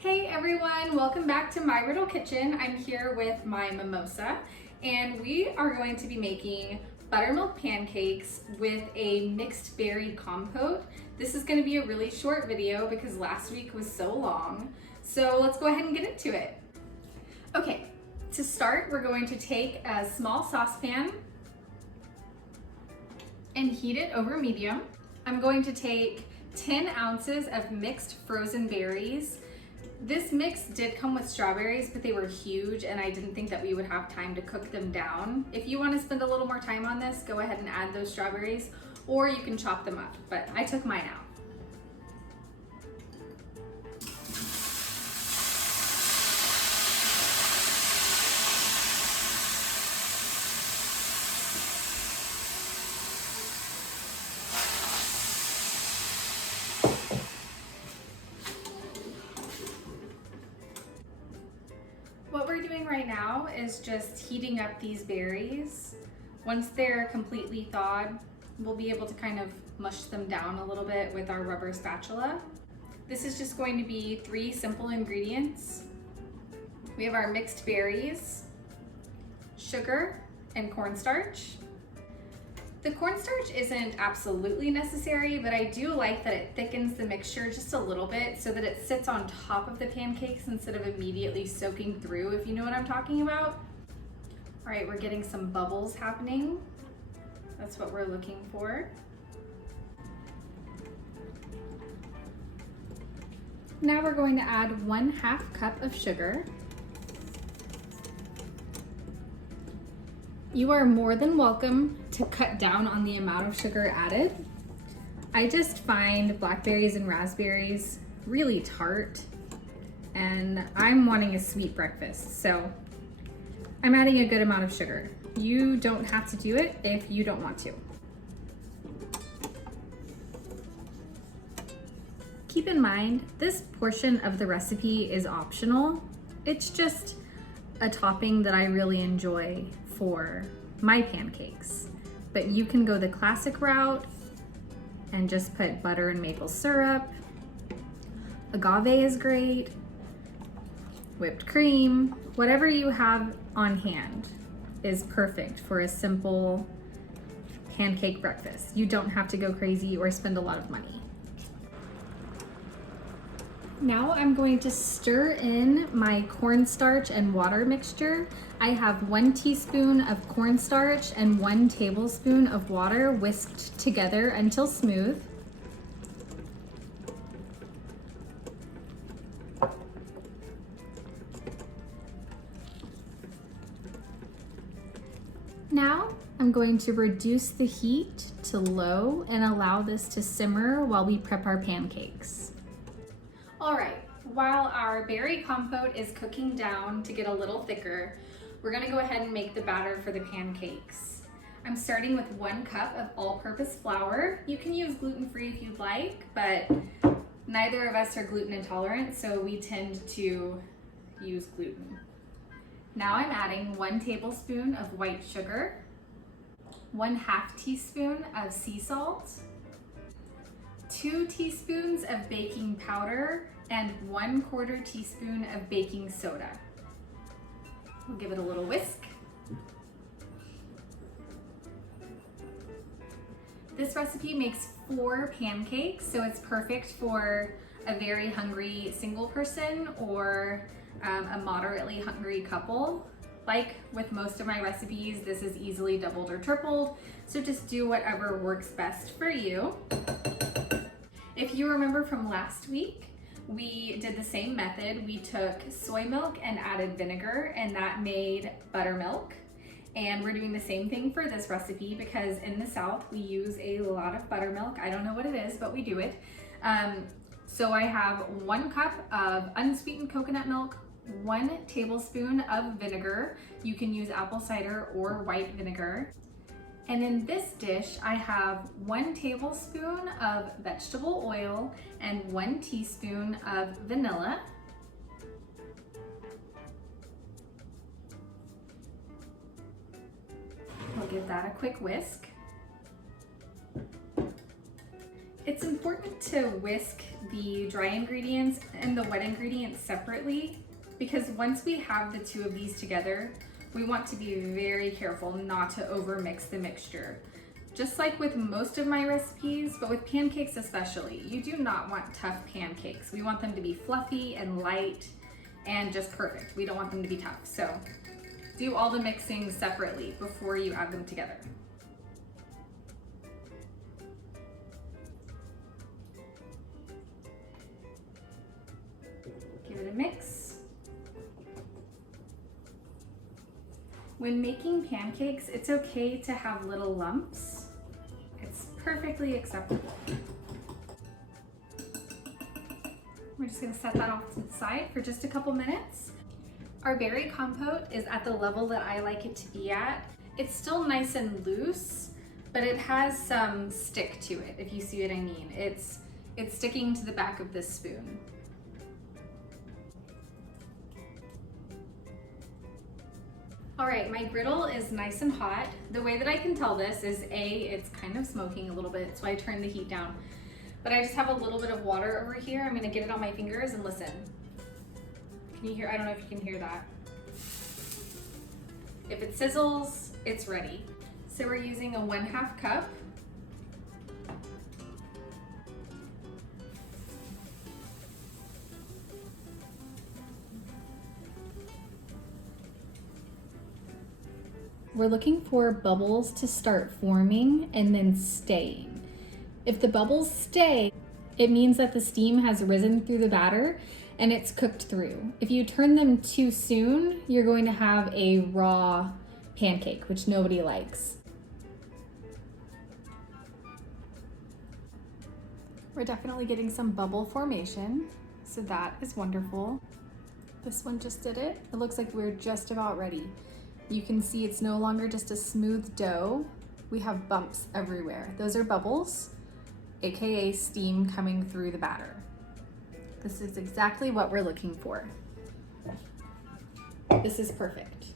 Hey everyone, welcome back to my Riddle Kitchen. I'm here with my mimosa and we are going to be making buttermilk pancakes with a mixed berry compote. This is going to be a really short video because last week was so long. So let's go ahead and get into it. Okay, to start we're going to take a small saucepan and heat it over medium. I'm going to take 10 ounces of mixed frozen berries. This mix did come with strawberries, but they were huge and I didn't think that we would have time to cook them down. If you want to spend a little more time on this, go ahead and add those strawberries, or you can chop them up, but I took mine out. What we're doing right now is just heating up these berries. Once they're completely thawed, we'll be able to kind of mush them down a little bit with our rubber spatula. This is just going to be 3 simple ingredients. We have our mixed berries, sugar, and cornstarch. The cornstarch isn't absolutely necessary, but I do like that it thickens the mixture just a little bit so that it sits on top of the pancakes instead of immediately soaking through, if you know what I'm talking about. All right, we're getting some bubbles happening. That's what we're looking for. Now we're going to add 1/2 cup of sugar. You are more than welcome to cut down on the amount of sugar added. I just find blackberries and raspberries really tart, and I'm wanting a sweet breakfast, so I'm adding a good amount of sugar. You don't have to do it if you don't want to. Keep in mind, this portion of the recipe is optional. It's just a topping that I really enjoy for my pancakes, but you can go the classic route and just put butter and maple syrup. Agave is great, whipped cream, whatever you have on hand is perfect for a simple pancake breakfast. You don't have to go crazy or spend a lot of money. Now I'm going to stir in my cornstarch and water mixture. I have 1 teaspoon of cornstarch and 1 tablespoon of water whisked together until smooth. Now I'm going to reduce the heat to low and allow this to simmer while we prep our pancakes. All right, while our berry compote is cooking down to get a little thicker, we're gonna go ahead and make the batter for the pancakes. I'm starting with 1 cup of all-purpose flour. You can use gluten-free if you'd like, but neither of us are gluten intolerant, so we tend to use gluten. Now I'm adding 1 tablespoon of white sugar, 1/2 teaspoon of sea salt, 2 teaspoons of baking powder, and 1/4 teaspoon of baking soda. We'll give it a little whisk. This recipe makes 4 pancakes, so it's perfect for a very hungry single person or a moderately hungry couple. Like with most of my recipes, this is easily doubled or tripled, so just do whatever works best for you. If you remember from last week, we did the same method. We took soy milk and added vinegar, and that made buttermilk. And we're doing the same thing for this recipe because in the South, we use a lot of buttermilk. I don't know what it is, but we do it. So I have 1 cup of unsweetened coconut milk, 1 tablespoon of vinegar. You can use apple cider or white vinegar. And in this dish, I have 1 tablespoon of vegetable oil and 1 teaspoon of vanilla. We'll give that a quick whisk. It's important to whisk the dry ingredients and the wet ingredients separately, because once we have the 2 of these together, we want to be very careful not to overmix the mixture. Just like with most of my recipes, but with pancakes especially, you do not want tough pancakes. We want them to be fluffy and light and just perfect. We don't want them to be tough. So do all the mixing separately before you add them together. Give it a mix. When making pancakes, it's okay to have little lumps. It's perfectly acceptable. We're just gonna set that off to the side for just a couple minutes. Our berry compote is at the level that I like it to be at. It's still nice and loose, but it has some stick to it, if you see what I mean. It's sticking to the back of this spoon. All right, my griddle is nice and hot. The way that I can tell this is it's kind of smoking a little bit, so I turned the heat down. But I just have a little bit of water over here. I'm gonna get it on my fingers and listen. Can you hear? I don't know if you can hear that. If it sizzles, it's ready. So we're using a 1/2 cup. We're looking for bubbles to start forming and then staying. If the bubbles stay, it means that the steam has risen through the batter and it's cooked through. If you turn them too soon, you're going to have a raw pancake, which nobody likes. We're definitely getting some bubble formation, so that is wonderful. This one just did it. It looks like we're just about ready. You can see it's no longer just a smooth dough. We have bumps everywhere. Those are bubbles, AKA steam coming through the batter. This is exactly what we're looking for. This is perfect.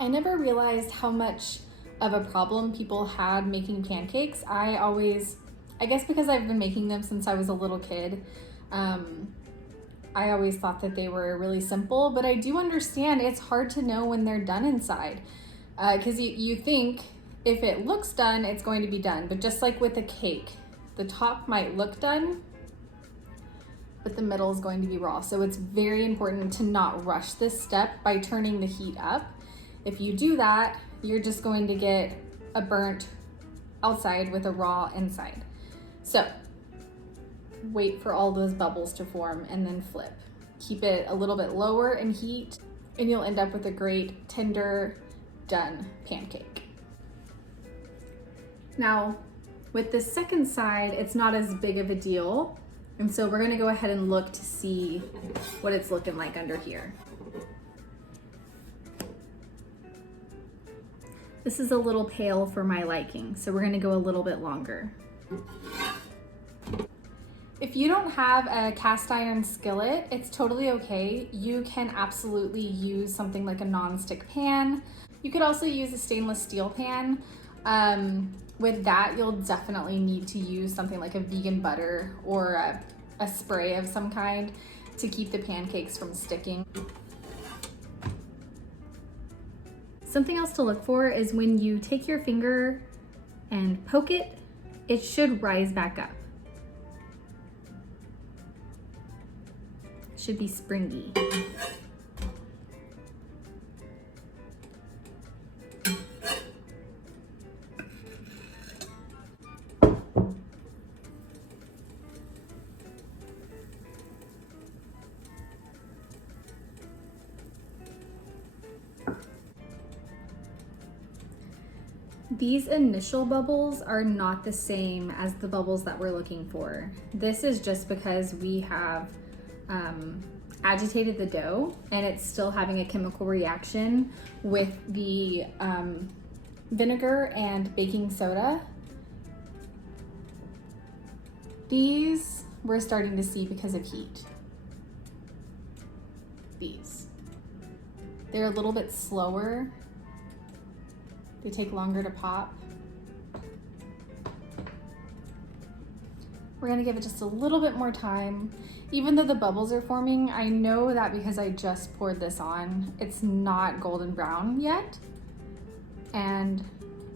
I never realized how much of a problem people had making pancakes. I guess because I've been making them since I was a little kid, I always thought that they were really simple, but I do understand it's hard to know when they're done inside. Because you think if it looks done, it's going to be done. But just like with a cake, the top might look done, but the middle is going to be raw. So it's very important to not rush this step by turning the heat up. If you do that, you're just going to get a burnt outside with a raw inside. So wait for all those bubbles to form and then flip. Keep it a little bit lower in heat and you'll end up with a great tender, done pancake. Now, with the second side, it's not as big of a deal. And so we're gonna go ahead and look to see what it's looking like under here. This is a little pale for my liking, so we're gonna go a little bit longer. If you don't have a cast iron skillet, it's totally okay. You can absolutely use something like a non-stick pan. You could also use a stainless steel pan. With that, you'll definitely need to use something like a vegan butter or a spray of some kind to keep the pancakes from sticking. Something else to look for is when you take your finger and poke it, it should rise back up. Should be springy. These initial bubbles are not the same as the bubbles that we're looking for. This is just because we have agitated the dough and it's still having a chemical reaction with the vinegar and baking soda. These we're starting to see because of heat. These. They're a little bit slower. They take longer to pop. We're gonna give it just a little bit more time. Even though the bubbles are forming, I know that because I just poured this on, it's not golden brown yet. And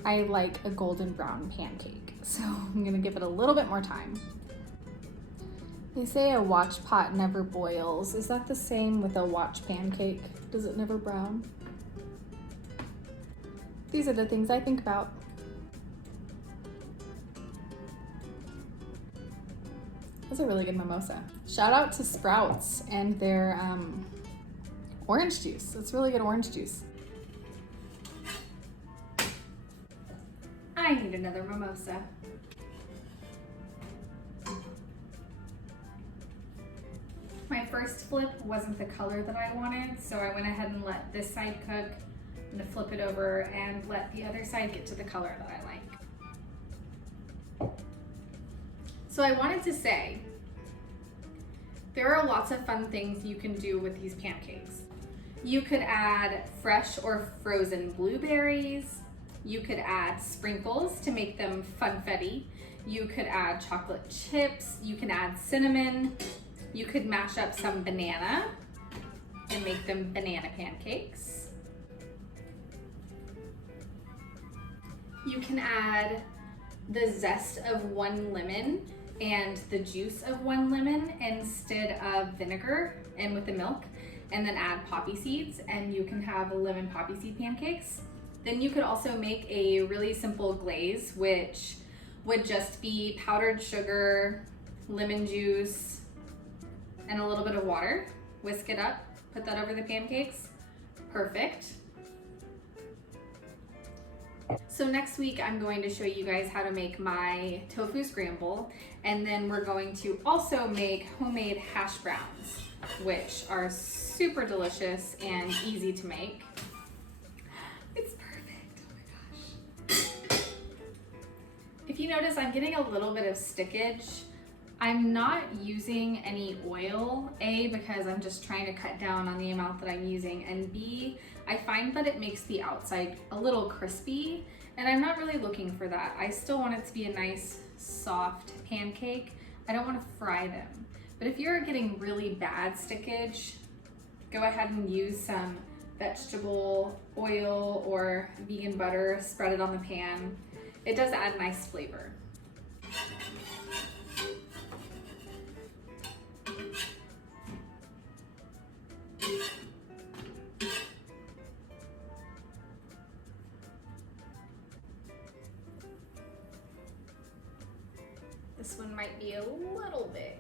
I like a golden brown pancake. So I'm gonna give it a little bit more time. They say a watch pot never boils. Is that the same with a watch pancake? Does it never brown? These are the things I think about. That's a really good mimosa. Shout out to Sprouts and their orange juice. It's really good orange juice. I need another mimosa. My first flip wasn't the color that I wanted, so I went ahead and let this side cook. I'm gonna flip it over and let the other side get to the color that I like. So I wanted to say, there are lots of fun things you can do with these pancakes. You could add fresh or frozen blueberries. You could add sprinkles to make them funfetti. You could add chocolate chips. You can add cinnamon. You could mash up some banana and make them banana pancakes. You can add the zest of 1 lemon and the juice of 1 lemon instead of vinegar and with the milk, and then add poppy seeds, and you can have lemon poppy seed pancakes. Then you could also make a really simple glaze, which would just be powdered sugar, lemon juice, and a little bit of water. Whisk it up, put that over the pancakes. Perfect. So next week I'm going to show you guys how to make my tofu scramble, and then we're going to also make homemade hash browns, which are super delicious and easy to make. It's perfect, oh my gosh. If you notice, I'm getting a little bit of stickage. I'm not using any oil, A, because I'm just trying to cut down on the amount that I'm using, and B, I find that it makes the outside a little crispy, and I'm not really looking for that. I still want it to be a nice, soft pancake. I don't want to fry them. But if you're getting really bad stickage, go ahead and use some vegetable oil or vegan butter, spread it on the pan. It does add nice flavor. This one might be a little big.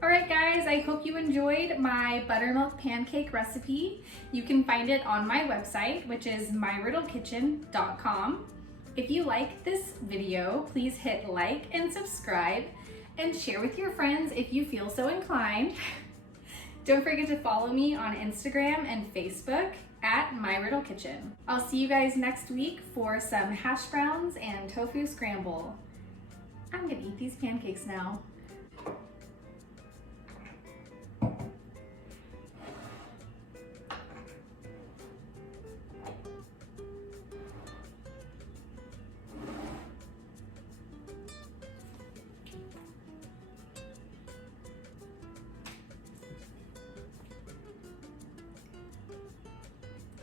Alright guys, I hope you enjoyed my buttermilk pancake recipe. You can find it on my website, which is myriddlekitchen.com. If you like this video, please hit like and subscribe and share with your friends if you feel so inclined. Don't forget to follow me on Instagram and Facebook at myriddlekitchen. I'll see you guys next week for some hash browns and tofu scramble. I'm gonna eat these pancakes now.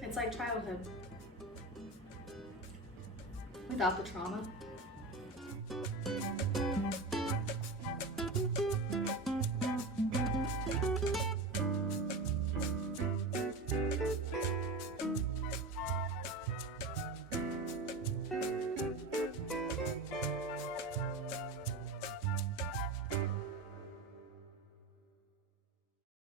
It's like childhood without the trauma.